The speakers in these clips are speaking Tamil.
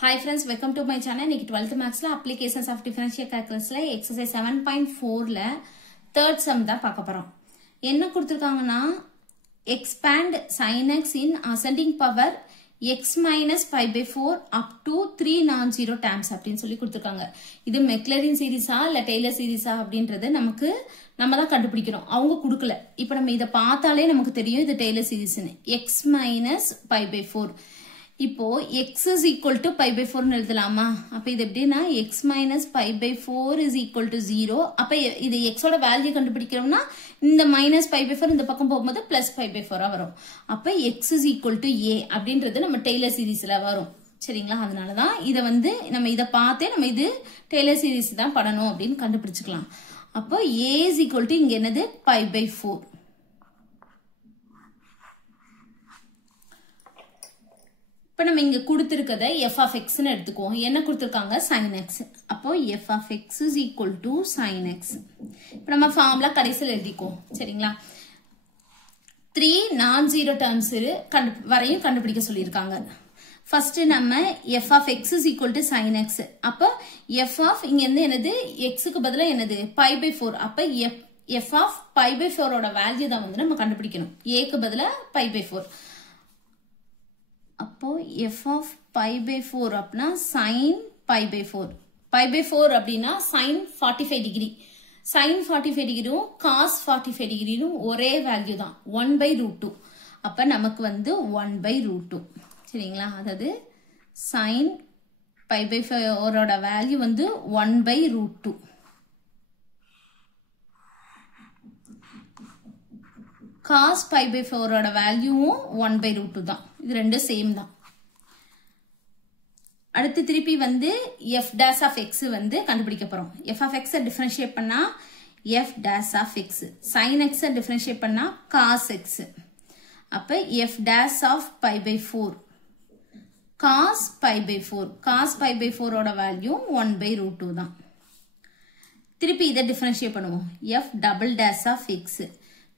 Hi friends, welcome to my channel. இன்னைக்கு 12th maths ல applications of differential calculus ல exercise 7.4 ல third sum தான் பார்க்க போறோம். என்ன கொடுத்திருக்காங்கன்னா expand sin x in ascending power x minus pi by 4 up to 3 non-zero terms அப்படினு சொல்லி கொடுத்திருக்காங்க. இது மெக்லரின் சீரிஸா இல்ல டெய்லர் சீரிஸா அப்படின்றது நம்ம தான் கண்டுபிடிக்கணும். அவங்க கொடுக்கல. இப்போ நம்ம இத பார்த்தாலே நமக்கு தெரியும் இது Taylor சீரிஸ்னு. x minus pi by 4 இப்போ x is equal to pi by 4 எழுதலாமா? அப்ப இது எப்படின்னா x minus pi by 4 is equal to 0. அப்ப இது x ஓட வேல்யூ கண்டுபிடிக்கிறோம்னா இந்த minus pi by 4 இந்த பக்கம் போகும்போது plus pi by 4 வரும். அப்ப x is equal to a அப்படின்றது நம்ம டெய்லர் சீரிஸ்ல வரும். சரிங்களா? அதனால தான் இத நம்ம இத பார்த்தே நம்ம இது டெய்லர் சீரிஸ் தான் படணும் அப்படின்னு கண்டுபிடிச்சுக்கலாம். அப்ப a is equal to இங்க என்னது pi by 4. இப்ப நம்ம இங்க கொடுத்திருக்கத f of x ன்னு எடுத்துக்குவோம். என்ன கொடுத்திருக்காங்க sin x. அப்போ f of x is equal to sin x. இப்ப நம்ம ஃபார்முலா கடைசில எழுதிக்குவோம். சரிங்களா? 3 non-zero terms வரையும் கண்டுபிடிக்க சொல்லிருக்காங்க. ஃபர்ஸ்ட் நம்ம f of x is equal to sin x. அப்ப f of இங்க என்னது x க்கு பதிலா என்னது pi by 4. அப்ப f of pi by 4 ஓட வேல்யூ தான் நம்ம கண்டுபிடிக்கணும். a க்கு பதிலா pi by 4. அப்போ f of pi by 4 அப்படினா sin pi by 4. pi by 4 அப்படினா sin 45 டிகிரி. sin 45 டிகிரியும் cos 45 டிகிரியும் ஒரே வேல்யூ தான் 1 by root 2. அப்ப நமக்கு 1 by root 2. சரிங்களா? அதாவது sin pi by 4 ஓட value 1 by root 2. cos pi by 4 ஓட வேல்யூவும் 1 by root 2 தான். இது ரெண்டும் சேம் தான். அடுத்து திருப்பி f dash of x கண்டுபிடிக்க போறோம். f of x டிஃபரன்ஷியேட் பண்ணா f dash of x. sin x differentiate பண்ணா cos x. அப்ப f dash of pi by 4 cos pi by 4. cos pi by 4 ஓட வேல்யூ 1 by root 2 தான். திருப்பி இதை டிஃபரன்ஷியேட் பண்ணுவோம். f double dash of x.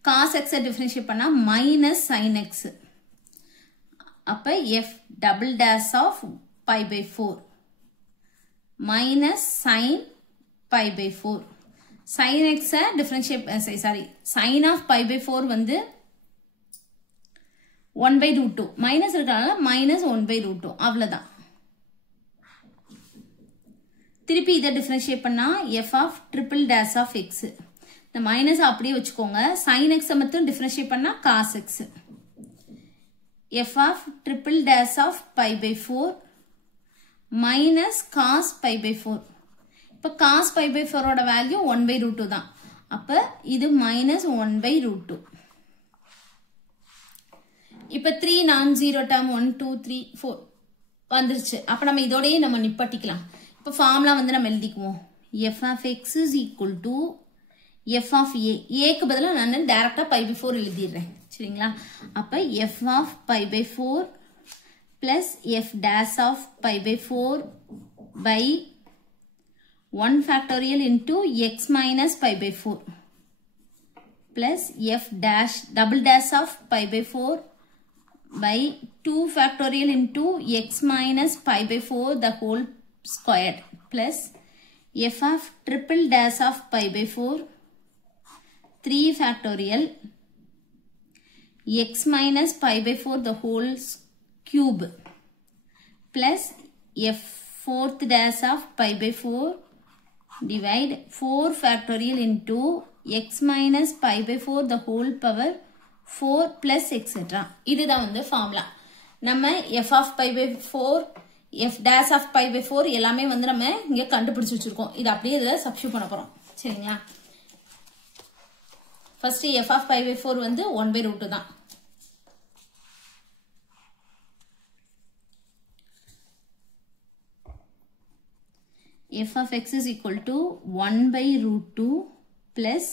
cos x differentiate பண்ணா minus sin x. அப்ப f double dash of pi by 4 minus sin pi by 4. sin x differentiate sin of pi by 4 1 by root 2 minus இருக்கனால minus 1 by root 2 அவ்வளவுதான். திருப்பி இதை டிஃபரன்ஷியேட் பண்ணா f of triple dash of x. இந்த மைனஸ் அப்படியே வச்சுக்கோங்க. sin x மட்டும் டிஃபரன்ஷியேட் பண்ணா cos x. f of triple dash of pi by 4 minus cos pi by 4. இப்ப cos pi by 4 ஓட வேல்யூ 1 by root 2 தான். அப்ப இது minus 1 by root 2. இப்ப 3 non-zero term 1, 2, 3, 4 வந்துருச்சு. அப்ப நம்ம இதோடயே நம்ம நிப்பாட்டிக்கலாம். இப்ப ஃபார்முலா நம்ம எழுதிக்குவோம். f of x is equal to f of a. a க்கு பதிலா நான் டைரக்டா pi by 4 எழுதிடுறேன். சரிங்களா? அப்ப f of pi by 4 plus f dash of pi by 4 by 1 factorial into x minus pi by 4 plus f dash double dash of pi by 4 by 2 factorial into x minus pi by 4 the whole squared plus f of triple dash of pi by 4 3 factorial x minus pi by 4 the whole cube plus f fourth dash of pi by 4 divide 4 factorial into x minus pi by 4 the whole power 4 plus etc. இதுதான் ஃபார்முலா. நம்ம f of pi by 4 f dash of pi by 4 எல்லாமே நம்ம இங்க கண்டுபிடிச்சு வச்சிருக்கோம். இது அப்படியே இத சப்ஸ்டிட்யூட் பண்ண போறோம். சரிங்களா? First f of pi by 4 1 by root 2 தான். f of x is equal to 1 by root 2 plus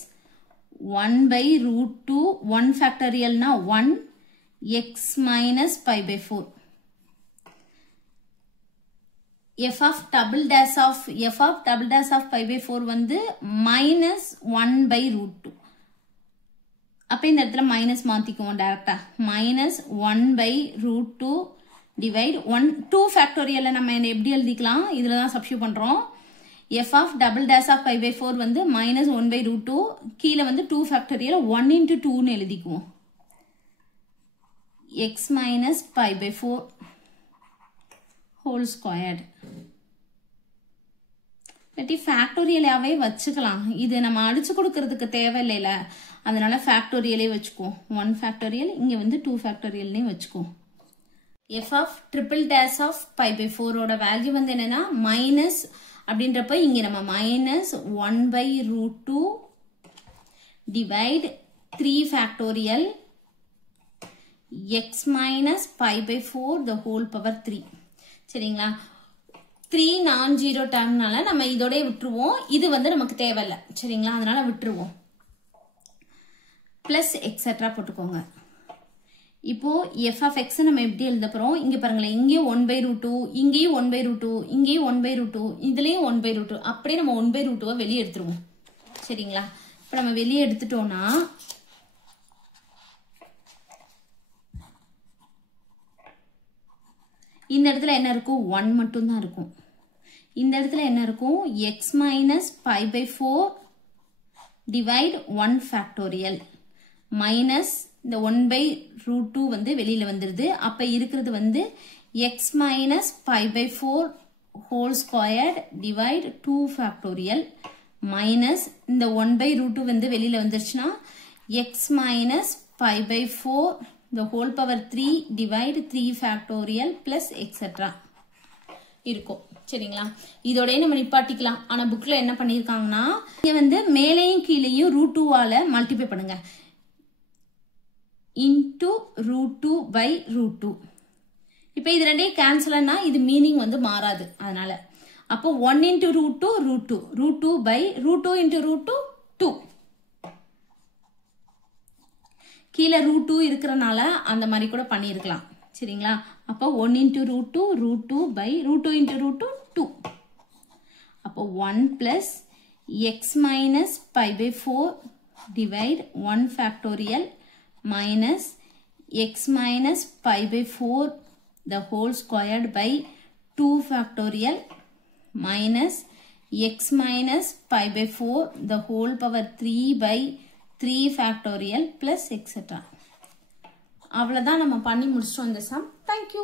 1 by root 2 1 factorial na 1 x minus pi by 4. f of double dash of pi by 4 minus 1 by root 2. அப்ப இந்த இடத்துல மைனஸ் மாத்திக்குவோம் டைரக்டா. minus 1 by root 2 divide 2 factorial நம்ம எப்படி எழுதிக்கலாம் இதுல தான் சப்ஸ்டிட்யூட் பண்றோம் f of double dash of pi by 4 வந்து minus 1 by root 2 கீழ வந்து 2 factorial 1 into 2 னு எழுதிக்குவோம் x minus pi by 4 whole squared இல்லாட்டி ஃபேக்டோரியலாவே வச்சுக்கலாம் இது நம்ம அடிச்சு கொடுக்கிறதுக்கு தேவையில்லைல அதனால ஃபேக்டோரியலே வச்சுக்குவோம் 1 factorial இங்க வந்து 2 factorial னே வச்சுக்குவோம் f of triple dash of pi by 4 ஓட வேல்யூ வந்து என்னன்னா மைனஸ் அப்படின்றப்ப இங்க நம்ம minus 1 by root 2 divide 3 factorial x minus pi by 4 the whole power 3 சரிங்களா 3 நான் ஜீரோ டேர்ம்னால நம்ம இதோட விட்டுருவோம் இது வந்து நமக்கு தேவையில்லை சரிங்களா அதனால விட்டுருவோம் பிளஸ் எக்ஸெட்ரா போட்டுக்கோங்க இப்போ f of x நம்ம எப்படி எழுத போறோம் இங்க பாருங்களேன் இங்கே 1 by root 2 இங்கேயும் 1 by root 2 இங்கேயும் 1 by root 2 இதுலயும் 1 by root 2 அப்படியே நம்ம 1 by root 2 வெளியே எடுத்துருவோம் சரிங்களா இப்போ நம்ம வெளியே எடுத்துட்டோம்னா இந்த இடத்துல என்ன இருக்கும் 1 மட்டும் தான் இருக்கும் இந்த இடத்துல என்ன இருக்கும் x minus pi by 4 divide 1 factorial minus இந்த 1 by root 2 வந்து வெளியில வந்துருது அப்ப இருக்கிறது வந்து x minus pi by 4 whole squared divide 2 factorial minus இந்த 1 by root 2 வந்து வெளியில வந்துருச்சுன்னா x minus pi by 4 the whole power 3 divide 3 factorial plus etc இருக்கும் சரிங்களா இதோடயே நம்ம நிப்பாட்டிக்கலாம் ஆனா புக்ல என்ன பண்ணிருக்காங்கன்னா இங்க வந்து மேலேயும் கீழேயும் root 2 ஆல மல்டிப்ளை பண்ணுங்க into root 2 by root 2 இப்போ இது ரெண்டையும் கேன்சல்னா இது மீனிங் வந்து மாறாது அதனால அப்போ 1 into root 2 root 2 root 2 by root 2 into root 2 2 கீழ root 2 இருக்கறனால அந்த மாதிரி கூட பண்ணிருக்கலாம் சரிங்களா அப்போ 1 into root 2 root 2 by root 2 into root 2 2 அப்போ 1 plus x minus pi by 4 divide 1 factorial minus x minus pi by 4 the whole squared by 2 factorial minus x minus pi by 4 the whole power 3 by 3 factorial plus etc. அவ்வளவுதான் நம்ம பண்ணி முடிச்சிட்டோம் இந்த சம். Thank you.